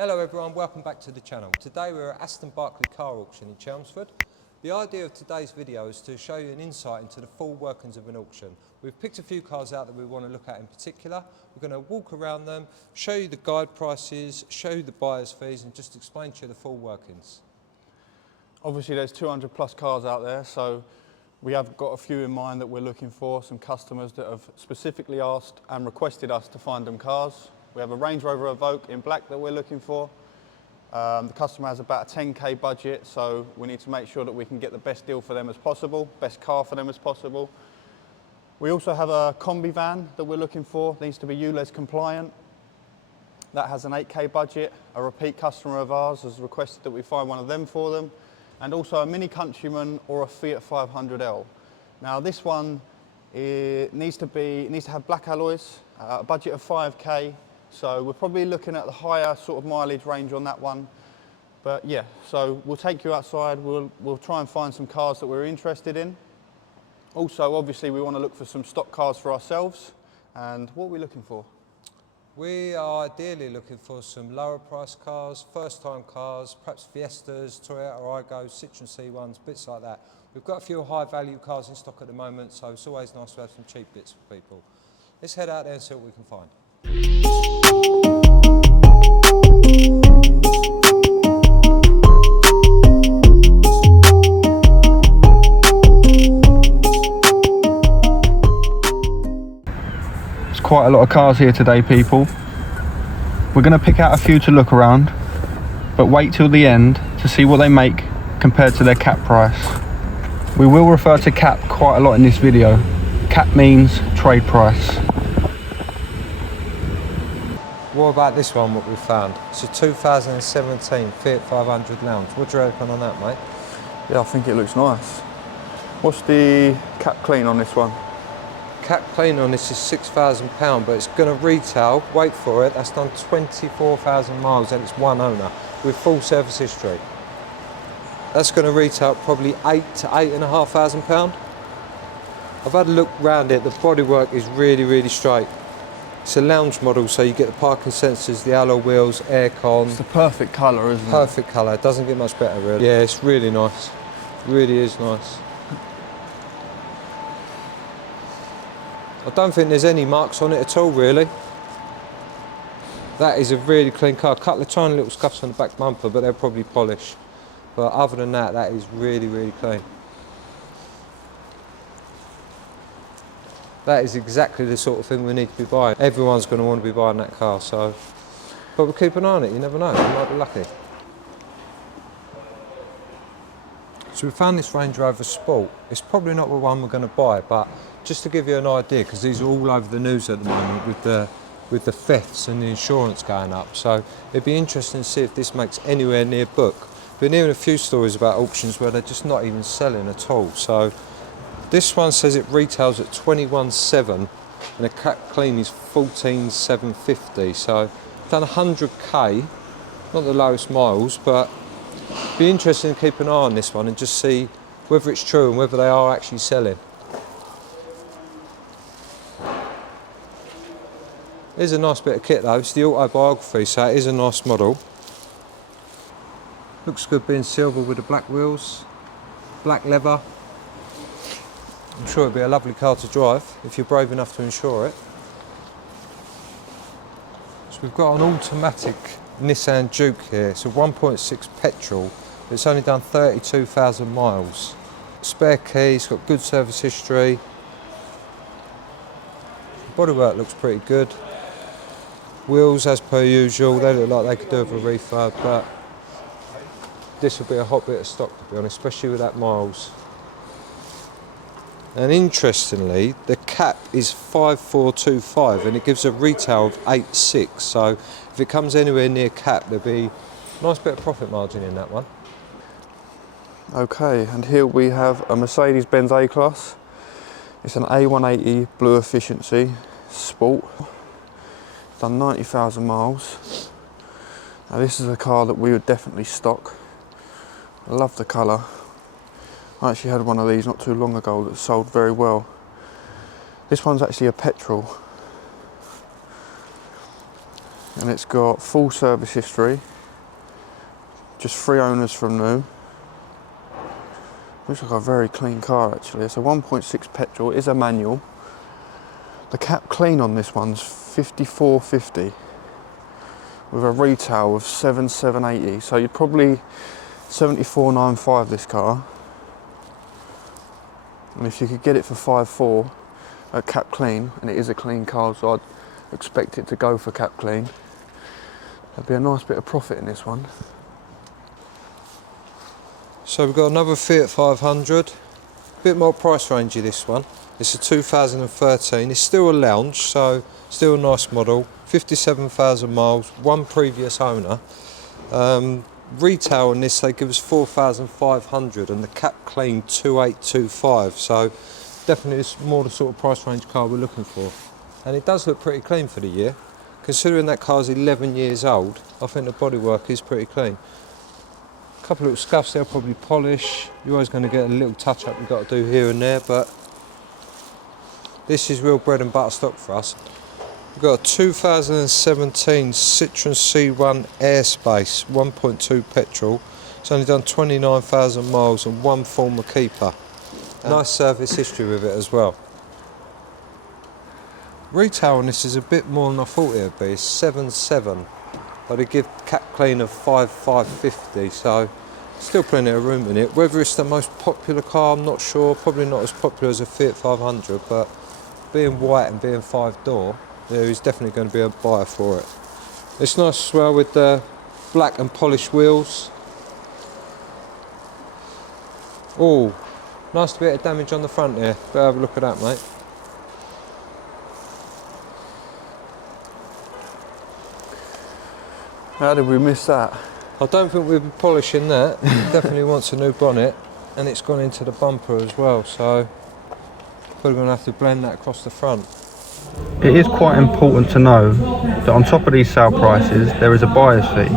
Hello everyone, welcome back to the channel. Today we're at Aston Barclay car auction in Chelmsford. The idea of today's video is to show you an insight into the full workings of an auction. We've picked a few cars out that we want to look at in particular. We're going to walk around them, show you the guide prices, show you the buyer's fees and just explain to you the full workings. Obviously there's 200 plus cars out there, so we have got a few in mind that we're looking for, some customers that have specifically asked and requested us to find them cars. We have a Range Rover Evoque in black that we're looking for. The customer has about a 10k budget, so we need to make sure that we can get the best deal for them as possible, best car for them as possible. We also have a combi van that we're looking for, needs to be ULEZ compliant. That has an 8k budget. A repeat customer of ours has requested that we find one of them for them. And also a Mini Countryman or a Fiat 500L. Now this one needs to have black alloys, a budget of 5k. So we're probably looking at the higher sort of mileage range on that one. But yeah, so we'll take you outside, we'll try and find some cars that we're interested in. Also, obviously, we want to look for some stock cars for ourselves. And what are we looking for? We are ideally looking for some lower price cars, first time cars, perhaps Fiestas, Toyota Aigos, Citroen C1s, bits like that. We've got a few high value cars in stock at the moment, so it's always nice to have some cheap bits for people. Let's head out there and see what we can find. There's quite a lot of cars here today, people. We're going to pick out a few to look around, but wait till the end to see what they make compared to their cap price. We will refer to cap quite a lot in this video. Cap means trade price. What about this one, what we found? It's a 2017 Fiat 500 Lounge. What do you reckon on that, mate? Yeah, I think it looks nice. What's the cap clean on this one? Cap clean on this is £6,000, but it's going to retail, wait for it, that's done 24,000 miles and it's one owner with full service history. That's going to retail probably £8,000 to £8,500. I've had a look round it, the bodywork is really straight. It's a lounge model, so you get the parking sensors, the alloy wheels, aircon. It's the perfect colour, isn't it? Perfect colour, it doesn't get much better really. Yeah, it's really nice, really is nice. I don't think there's any marks on it at all really. That is a really clean car, a couple of tiny little scuffs on the back bumper, but they're probably polished. But other than that, that is really clean. That is exactly the sort of thing we need to be buying. Everyone's going to want to be buying that car, so. But we'll keep an eye on it, you never know, you might be lucky. So we found this Range Rover Sport. It's probably not the one we're going to buy, but just to give you an idea, because these are all over the news at the moment with the thefts and the insurance going up. So it'd be interesting to see if this makes anywhere near book. Been hearing a few stories about auctions where they're just not even selling at all. So this one says it retails at 21,700 and the cap clean is 14,750. So done 100k, not the lowest miles, but be interesting to keep an eye on this one and just see whether it's true and whether they are actually selling. Here's a nice bit of kit though, it's the autobiography, so it is a nice model. Looks good being silver with the black wheels, black leather. I'm sure it'd be a lovely car to drive if you're brave enough to insure it. So we've got an automatic Nissan Juke here. It's a 1.6 petrol. It's only done 32,000 miles. Spare key, it's got good service history. Bodywork looks pretty good. Wheels as per usual, they look like they could do with a refurb, but this would be a hot bit of stock to be honest, especially with that miles. And interestingly, the cap is 5425 and it gives a retail of 86. So if it comes anywhere near cap, there'll be a nice bit of profit margin in that one. Okay, and here we have a Mercedes-Benz A-Class. It's an A180 Blue Efficiency Sport. Done 90,000 miles. Now this is a car that we would definitely stock. I love the colour. I actually had one of these not too long ago that sold very well. This one's actually a petrol. And it's got full service history, just 3 owners from new. Looks like a very clean car actually. It's a 1.6 petrol, it is a manual. The cap clean on this one's 54.50 with a retail of 7,780. So you'd probably 74.95 this car. And if you could get it for 5.4 at cap clean, and it is a clean car, so I'd expect it to go for cap clean. There'd be a nice bit of profit in this one. So we've got another Fiat 500, a bit more price rangey this one. It's a 2013, it's still a lounge, so still a nice model, 57,000 miles, one previous owner. Retail on this, they give us 4,500 and the cap clean 2,825, so definitely it's more the sort of price range car we're looking for. And it does look pretty clean for the year. Considering that car's 11 years old, I think the bodywork is pretty clean. A couple of little scuffs there, probably polish. You're always going to get a little touch up you've got to do here and there, but this is real bread and butter stock for us. We've got a 2017 Citroen C1 Airspace 1.2 petrol. It's only done 29,000 miles and one former keeper. Nice service history with it as well. Retail on this is a bit more than I thought it would be. It's 7.7, but they give cap clean of 5,550, so still plenty of room in it. Whether it's the most popular car, I'm not sure. Probably not as popular as a Fiat 500, but being white and being 5-door, there is definitely going to be a buyer for it. It's nice as well with the black and polished wheels. Oh, nice bit of damage on the front there. Better have a look at that, mate. How did we miss that? I don't think we'll be polishing that. Definitely wants a new bonnet, and it's gone into the bumper as well, so probably going to have to blend that across the front. It is quite important to know that on top of these sale prices there is a buyer's fee.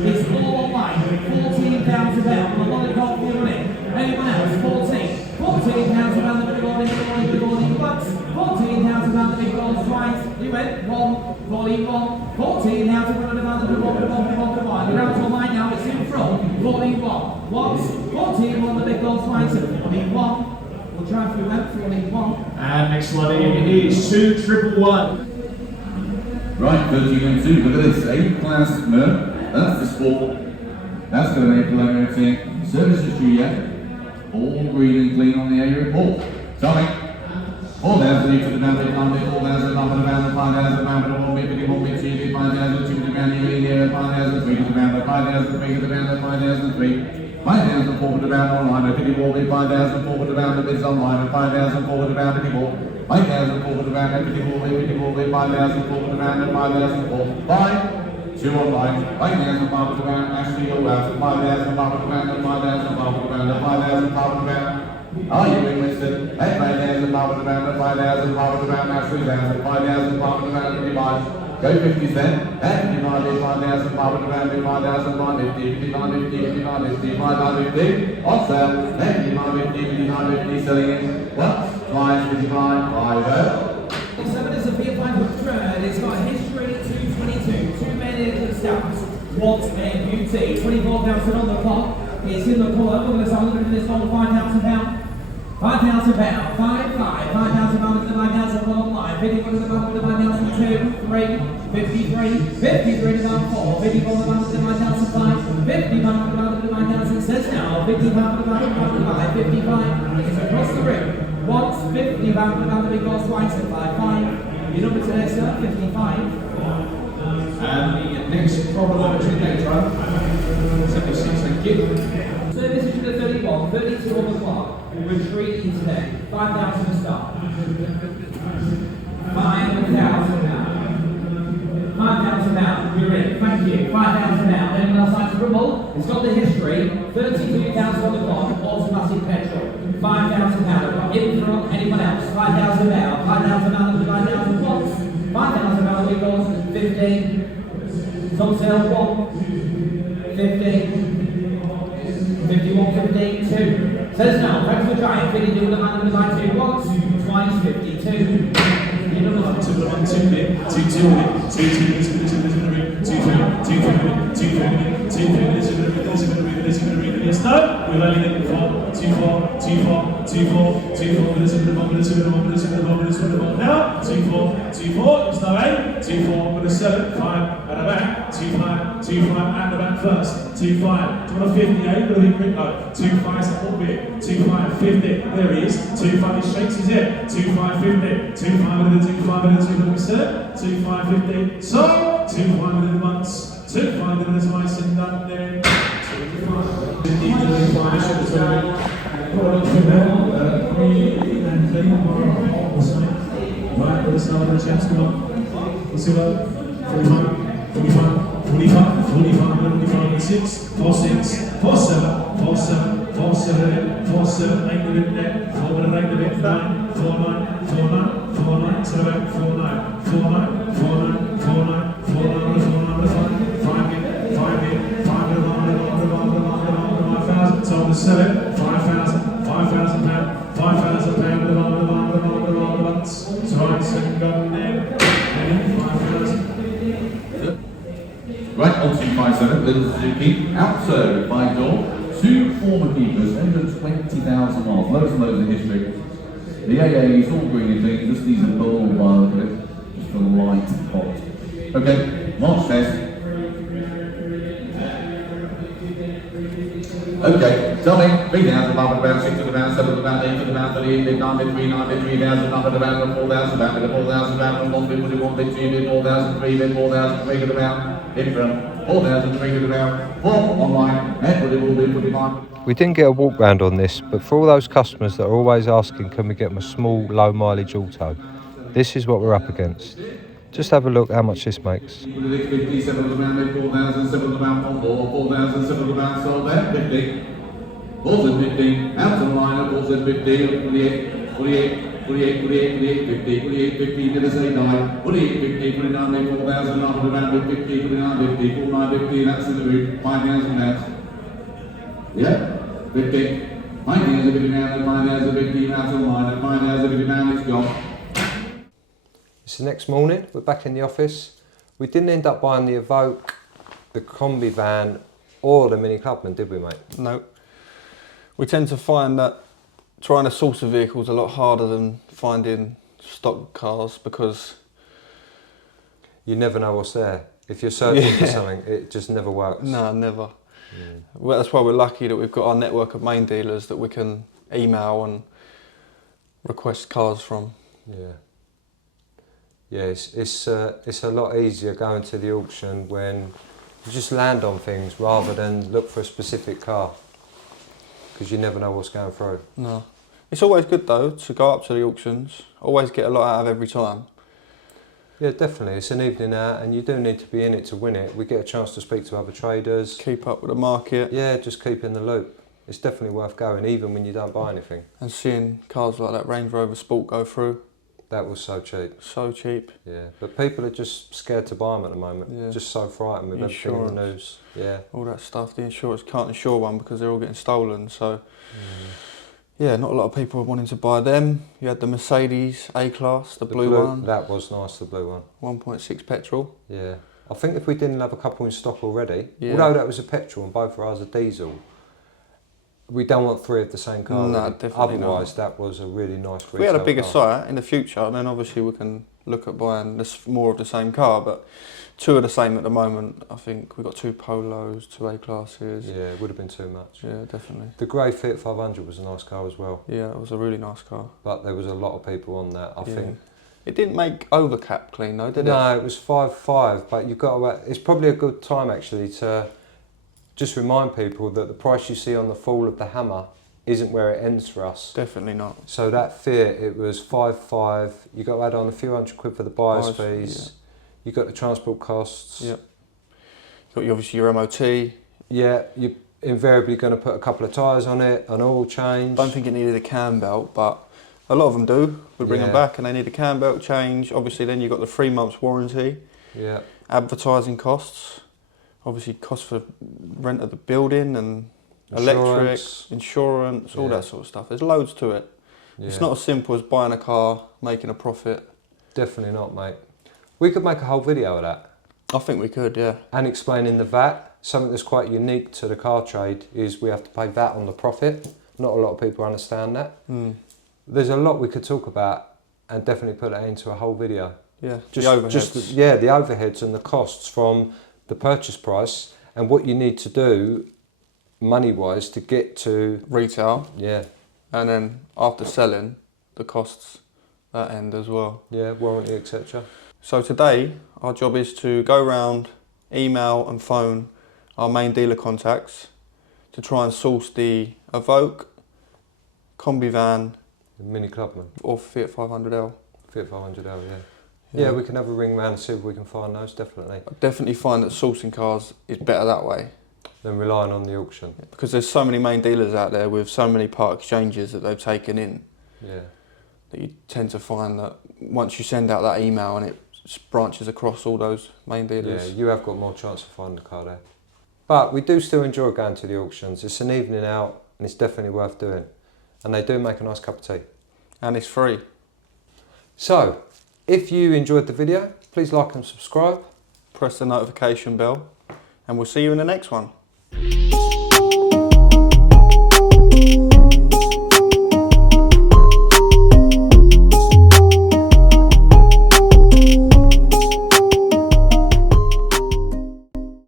It's all online. £14 about. The lolly can't feel it. Anyone else? 14. £14 about the big lolly bucks. £14 about the big gold twice. You went wrong. Volley wrong. £14 about the big lolly bucks. You're out online now. It's in front. Volley wrong. Once. 14 on the big gold twice. Volley wrong. We'll try through that. Volley wrong. And next one in is 2111. Right, 13 and 2, look at this, A-class Mer, that's the sport, that's got an A everything, service history yet, all green and clean on the A report. Tommy, 4,000 to the boundary, 4,000 up and around the 5,000 pound, 1 bit, 51 bit, 2 5,000, 2 to the boundary, here, 5,000, 3 to the boundary, 5,000, 3 to the boundary, 5,000, 3. 5,000 forward around online, 54 bid, 5,000 forward around the bids online, 5,000 forward around 54. 5,000 forward around 54 bid, 5,000 forward around 5,000 forward. 5, 2 online, 5,000 forward around, Ashley O'Round, 5,000 forward around, 5,000 forward around, 5,000 forward around. Are you in Winston? 5,000 forward around, 5,000 forward around, Ashley O'Round, 5,000 forward around, 55. Go 50 cent, and 55, 5,000, 500, 5,000, 550, 55, 50, 55, 50, 550, on sale, 55, 50, 55, 50, selling it, once, twice, 55, 50. So it's a Fiat 500, it's got a history 222, 2 main stamps, what a beauty, 24,000 on the clock, it's in the corner, look at this, I'm looking at this one, £5,000. £5,000, 5,000 £5,000 to the 5,000 online, 54 to the 5,000, 2, 3, 53, 53 to the 4, 54 to the 5,000, 50 pounds to the 5,000 says now, 50 pounds to the 5,000, 55, it's across the room, once 50 pounds to the big boss twice at 5, your number today, sir, 55. And the next problem opportunity later on, 76, thank you. So this is the 31, 32 on the clock. Retreat today. 5,000 to start. 5,000 now. 5,000 £5,000. You're in. Thank you. £5,000. Anyone else like to rumble? It's got the history. 32,000 on the clock. Automatic petrol. £5,000. Got in front. Anyone else? £5,000 now. £5,000. 5,000 watts. £5,000 equals 15. Top sale 1. 15. 51, 15, 2. Says now, thanks for trying. 50 with the man with the line 2 watts. Twice 52. Start. We've only got 4, 2, 4, 2, 4, 2, 4, 2, 4. Listen to the bomb, listen to the bomb, listen to the bomb, listen to the bomb. Now, 2, 4, 2, 4. It's no 8. 2, 4 with a 7, 5 at the back. 2, 5, 2, 5 at the back first. 2, 5. Do you want a 58? Will he quick? No. 2, 5 is a little bit. 2, 5, 50. There he is. 2, 5 he shakes his head. 2, 5, 50. 2, 5 with a 2, 5 with a 2 with a set. 2, 5, 50. So, 2, 5 with the once. 2, 5 with the twice and done there. 2, 5. 50, 25, should have told me. Got a for now. 3 and 3 more on the side. Right, with the start of the champs, come on. Let's see what. 45, 45, 45, 45, 45, 6, 4, 6, 4, 7, 4, 7, 4, 7, 4, 7, 8 of it there, 4 with an 8 of it, 9, 4, 9, 4, 9, 4, 9, to the back, 4, 9, 4, 9, 4, 9, 4, 9, 4, 9, 4, 9, 5 in, 5 in, 5 in, 5,000, told to sell it, 5,000, 5,000 pound, 5,000 pound, with the months, twice and gone there, 5,000. Right, on 257, little Suzuki, outside by door, 2 former keepers, over 20,000 miles, loads and loads of history. The AA is all green and clean, just needs a ball by the look of it, just a light hot. Okay, March test. Okay, tell me, 3,000, about 6 to the pound, 7 to the pound, 8 to the pound, 38, bid 9, bid 3, 9, bid 3,000, up to the pound, 4,000 pound, bid 4,000 pound, 1 bid 1, bid 2, bid 4,000, 3, bid 4,000, 3 to the pound, in front, 4,000, 3 to the pound, 4 online, equity will bid 45. We didn't get a walk round on this, but for all those customers that are always asking, can we get them a small, low mileage auto? This is what we're up against. Just have a look how much this makes. 50, 7 to the pound, 4,000, 7 to the pound, on board, 4,000, 7 to the pound, sold there, 50. 4,050, out to the line, 4,050, 48, 48, 48, 48, 50, 48, 50, did I say 9, 48, 50, 49, 4,000, up to the pound, 50, 49, 50, 49, 50, that's in the route, 5,000 out. Yeah, 50, 5,000, 50 pounds, 5,000, 50, out to the line, 5,000, 50 pounds, it's gone. It's the next morning, we're back in the office. We didn't end up buying the Evoque, the combi van, or the Mini Countryman, did we, mate? No. We tend to find that trying to source a vehicle is a lot harder than finding stock cars because you never know what's there. If you're searching for something, it just never works. No, never. Well, that's why we're lucky that we've got our network of main dealers that we can email and request cars from. Yeah. Yeah, it's a lot easier going to the auction when you just land on things rather than look for a specific car, because you never know what's going through. No. It's always good though to go up to the auctions, always get a lot out of every time. Yeah, definitely. It's an evening out and you do need to be in it to win it. We get a chance to speak to other traders. Keep up with the market. Yeah, just keep in the loop. It's definitely worth going, even when you don't buy anything. And seeing cars like that Range Rover Sport go through. That was so cheap. So cheap. Yeah, but people are just scared to buy them at the moment. Yeah. Just so frightened with everything in the news. Yeah. All that stuff. The insurers can't insure one because they're all getting stolen. So, yeah, not a lot of people are wanting to buy them. You had the Mercedes A-Class, the blue one. That was nice, the blue one. 1.6 petrol. Yeah. I think if we didn't have a couple in stock already, Yeah. although that was a petrol and both of ours are diesel, we don't want 3 of the same car. No, really. definitely Otherwise, not. that was a really nice If we had a bigger car. site in the future, then obviously we can look at buying more of the same car, but 2 are the same at the moment. I think we've got 2 Polos, 2 A-Classes. Yeah, it would have been too much. Yeah, definitely. The grey Fit 500 was a nice car as well, Yeah, it was a really nice car. but there was a lot of people on that, I think. It didn't make overcap clean though, did it? No, it was 5.5, but you've got to, it's probably a good time actually to just remind people that the price you see on the fall of the hammer isn't where it ends for us. Definitely not. So that Fiat, it was 5.5, you got to add on a few £100 for the buyer's fees. You've got the transport costs. Yep. You've got obviously your MOT. Yeah, you're invariably going to put a couple of tyres on it, an oil change. Don't think it needed a cam belt, but a lot of them do. We bring them back and they need a cam belt change. Obviously then you've got the 3 months warranty. Yeah. Advertising costs. Obviously cost for rent of the building and electric, insurance, all that sort of stuff. There's loads to it. Yeah. It's not as simple as buying a car, making a profit. Definitely not, mate. We could make a whole video of that. I think we could, yeah. And explaining the VAT. Something that's quite unique to the car trade is we have to pay VAT on the profit. Not a lot of people understand that. There's a lot we could talk about and definitely put that into a whole video. Yeah, the overheads. The overheads and the costs from the purchase price and what you need to do money-wise to get to retail. Yeah. And then after selling, the costs that end as well. Yeah, warranty, etc. So today, our job is to go around, email and phone our main dealer contacts to try and source the Evoque, Combi van, the Mini Clubman, or Fiat 500L. Fiat 500L, yeah, we can have a ring round and see if we can find those, definitely. I definitely find that sourcing cars is better that way than relying on the auction. Because there's so many main dealers out there with so many part exchanges that they've taken in. Yeah. That you tend to find that once you send out that email and it branches across all those main dealers. Yeah, you have got more chance of finding the car there. But we do still enjoy going to the auctions. It's an evening out and it's definitely worth doing. And they do make a nice cup of tea. And it's free. So, if you enjoyed the video, please like and subscribe. Press the notification bell and we'll see you in the next one.